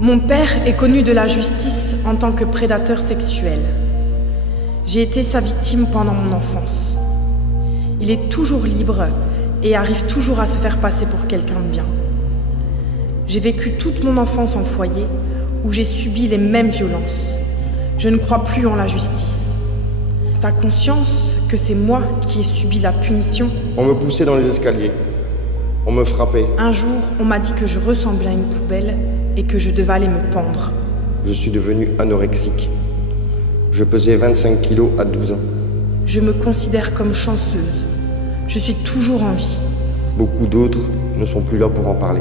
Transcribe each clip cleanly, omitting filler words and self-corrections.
Mon père est connu de la justice en tant que prédateur sexuel. J'ai été sa victime pendant mon enfance. Il est toujours libre et arrive toujours à se faire passer pour quelqu'un de bien. J'ai vécu toute mon enfance en foyer où j'ai subi les mêmes violences. Je ne crois plus en la justice. T'as conscience que c'est moi qui ai subi la punition? On me poussait dans les escaliers. On me frappait. Un jour, on m'a dit que je ressemblais à une poubelle et que je devais aller me pendre. Je suis devenu anorexique. Je pesais 25 kilos à 12 ans. Je me considère comme chanceuse. Je suis toujours en vie. Beaucoup d'autres ne sont plus là pour en parler.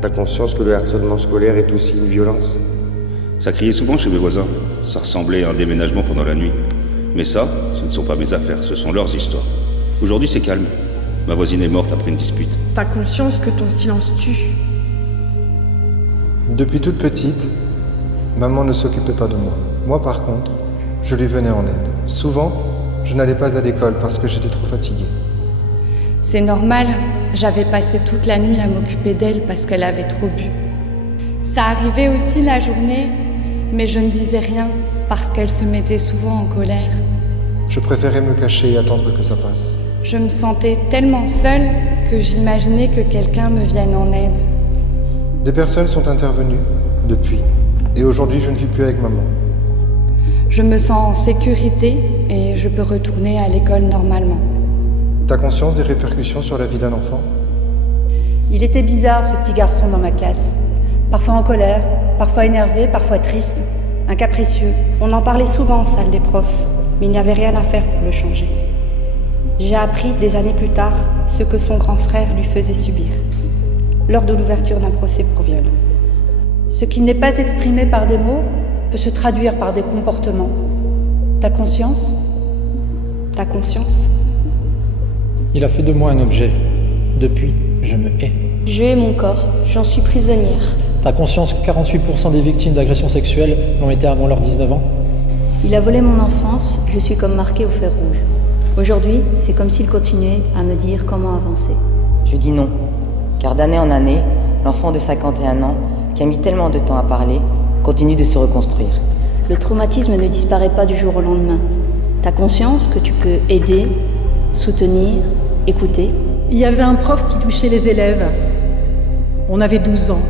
T'as conscience que le harcèlement scolaire est aussi une violence? Ça criait souvent chez mes voisins. Ça ressemblait à un déménagement pendant la nuit. Mais ça, ce ne sont pas mes affaires, ce sont leurs histoires. Aujourd'hui, c'est calme. Ma voisine est morte après une dispute. T'as conscience que ton silence tue? Depuis toute petite, maman ne s'occupait pas de moi. Moi, par contre, je lui venais en aide. Souvent, je n'allais pas à l'école parce que j'étais trop fatiguée. C'est normal, j'avais passé toute la nuit à m'occuper d'elle parce qu'elle avait trop bu. Ça arrivait aussi la journée, mais je ne disais rien parce qu'elle se mettait souvent en colère. Je préférais me cacher et attendre que ça passe. Je me sentais tellement seule que j'imaginais que quelqu'un me vienne en aide. Des personnes sont intervenues depuis, et aujourd'hui je ne vis plus avec maman. Je me sens en sécurité et je peux retourner à l'école normalement. T'as conscience des répercussions sur la vie d'un enfant? Il était bizarre, ce petit garçon dans ma classe. Parfois en colère, parfois énervé, parfois triste. Un capricieux. On en parlait souvent en salle des profs, mais il n'y avait rien à faire pour le changer. J'ai appris des années plus tard ce que son grand frère lui faisait subir, lors de l'ouverture d'un procès pour viol. Ce qui n'est pas exprimé par des mots peut se traduire par des comportements. T'as conscience? T'as conscience? Il a fait de moi un objet. Depuis, je me hais. Je hais mon corps, j'en suis prisonnière. T'as conscience que 48% des victimes d'agressions sexuelles l'ont été avant leurs 19 ans? Il a volé mon enfance, je suis comme marquée au fer rouge. Aujourd'hui, c'est comme s'il continuait à me dire comment avancer. Je dis non, car d'année en année, l'enfant de 51 ans, qui a mis tellement de temps à parler, continue de se reconstruire. Le traumatisme ne disparaît pas du jour au lendemain. T'as conscience que tu peux aider, soutenir, écouter? Il y avait un prof qui touchait les élèves. On avait 12 ans.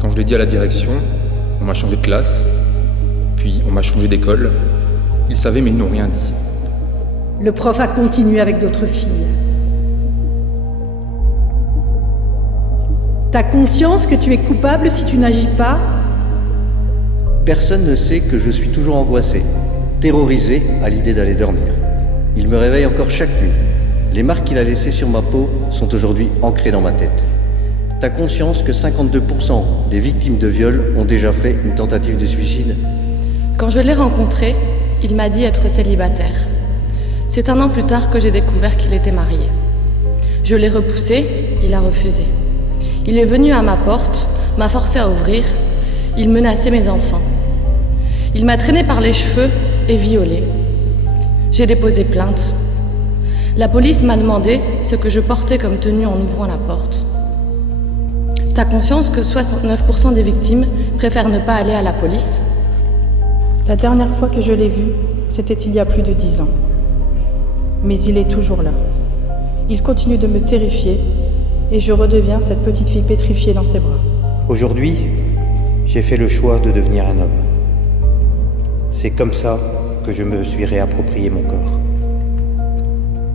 Quand je l'ai dit à la direction, on m'a changé de classe, puis on m'a changé d'école. Ils savaient mais ils n'ont rien dit. Le prof a continué avec d'autres filles. T'as conscience que tu es coupable si tu n'agis pas? Personne ne sait que je suis toujours angoissé, terrorisé à l'idée d'aller dormir. Il me réveille encore chaque nuit. Les marques qu'il a laissées sur ma peau sont aujourd'hui ancrées dans ma tête. T'as conscience que 52% des victimes de viol ont déjà fait une tentative de suicide? Quand je l'ai rencontré, il m'a dit être célibataire. C'est 1 an plus tard que j'ai découvert qu'il était marié. Je l'ai repoussé, il a refusé. Il est venu à ma porte, m'a forcé à ouvrir, il menaçait mes enfants. Il m'a traîné par les cheveux et violé. J'ai déposé plainte. La police m'a demandé ce que je portais comme tenue en ouvrant la porte. T'as conscience que 69% des victimes préfèrent ne pas aller à la police? La dernière fois que je l'ai vu, c'était il y a plus de 10 ans. Mais il est toujours là. Il continue de me terrifier et je redeviens cette petite fille pétrifiée dans ses bras. Aujourd'hui, j'ai fait le choix de devenir un homme. C'est comme ça que je me suis réapproprié mon corps.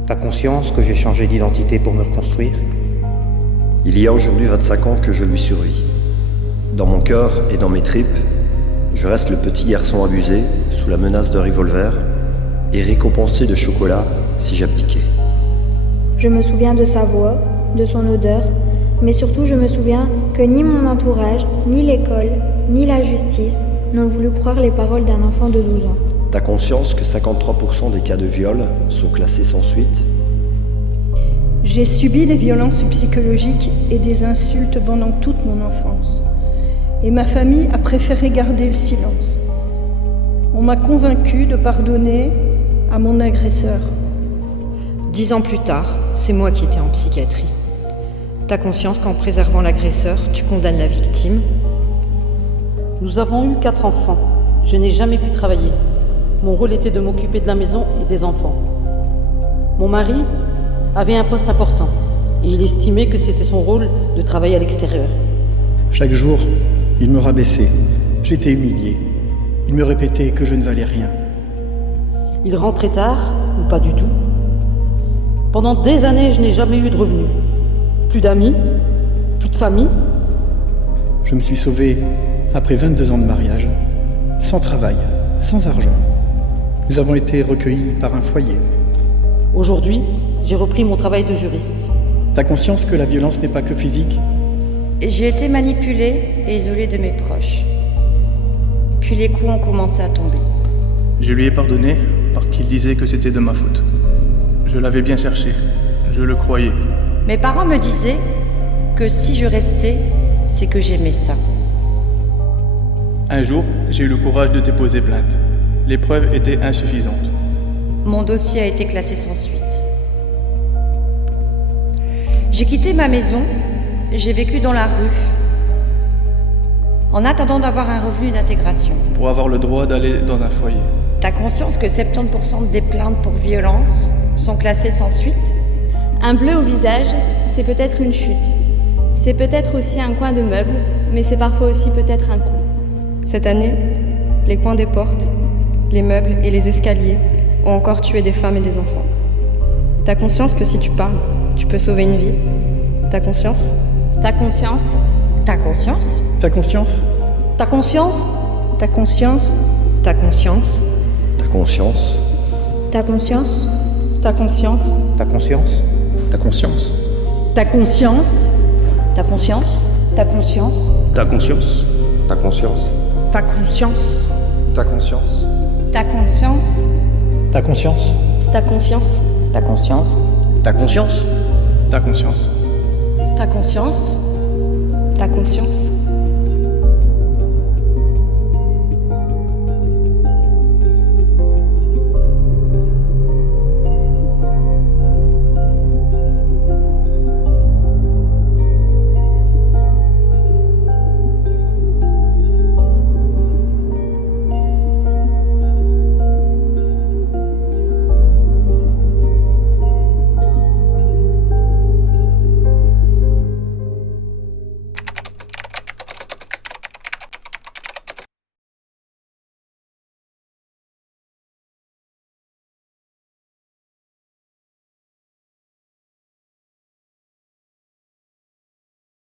T'as conscience que j'ai changé d'identité pour me reconstruire? Il y a aujourd'hui 25 ans que je lui survis. Dans mon cœur et dans mes tripes, je reste le petit garçon abusé sous la menace d'un revolver et récompensé de chocolat si j'abdiquais. Je me souviens de sa voix, de son odeur, mais surtout je me souviens que ni mon entourage, ni l'école, ni la justice n'ont voulu croire les paroles d'un enfant de 12 ans. T'as conscience que 53% des cas de viol sont classés sans suite? J'ai subi des violences psychologiques et des insultes pendant toute mon enfance. Et ma famille a préféré garder le silence. On m'a convaincue de pardonner à mon agresseur. 10 ans plus tard, c'est moi qui étais en psychiatrie. T'as conscience qu'en préservant l'agresseur, tu condamnes la victime? Nous avons eu 4 enfants. Je n'ai jamais pu travailler. Mon rôle était de m'occuper de la maison et des enfants. Mon mari avait un poste important et il estimait que c'était son rôle de travailler à l'extérieur. Chaque jour, il me rabaissait. J'étais humilié. Il me répétait que je ne valais rien. Il rentrait tard, ou pas du tout. Pendant des années, je n'ai jamais eu de revenus. Plus d'amis, plus de famille. Je me suis sauvé après 22 ans de mariage, sans travail, sans argent. Nous avons été recueillis par un foyer. Aujourd'hui, j'ai repris mon travail de juriste. T'as conscience que la violence n'est pas que physique? J'ai été manipulée et isolée de mes proches. Puis les coups ont commencé à tomber. Je lui ai pardonné parce qu'il disait que c'était de ma faute. Je l'avais bien cherché, je le croyais. Mes parents me disaient que si je restais, c'est que j'aimais ça. Un jour, j'ai eu le courage de déposer plainte. Les preuves étaient insuffisantes. Mon dossier a été classé sans suite. J'ai quitté ma maison, j'ai vécu dans la rue, en attendant d'avoir un revenu d'intégration. Pour avoir le droit d'aller dans un foyer. T'as conscience que 70% des plaintes pour violence sont classées sans suite? Un bleu au visage, c'est peut-être une chute. C'est peut-être aussi un coin de meuble, mais c'est parfois aussi peut-être un coup. Cette année, les coins des portes, les meubles et les escaliers ont encore tué des femmes et des enfants. T'as conscience que si tu parles, tu peux sauver une vie? T'as conscience? T'as conscience? T'as conscience? T'as conscience? T'as conscience? T'as conscience? T'as conscience? T'as conscience? T'as conscience? T'as conscience? T'as conscience? T'as conscience? T'as conscience? T'as conscience? T'as conscience? T'as conscience? T'as conscience? Ta conscience? Ta conscience? Ta conscience? Ta conscience? Ta conscience? Ta conscience? Ta conscience? Ta conscience? Ta conscience? Ta conscience?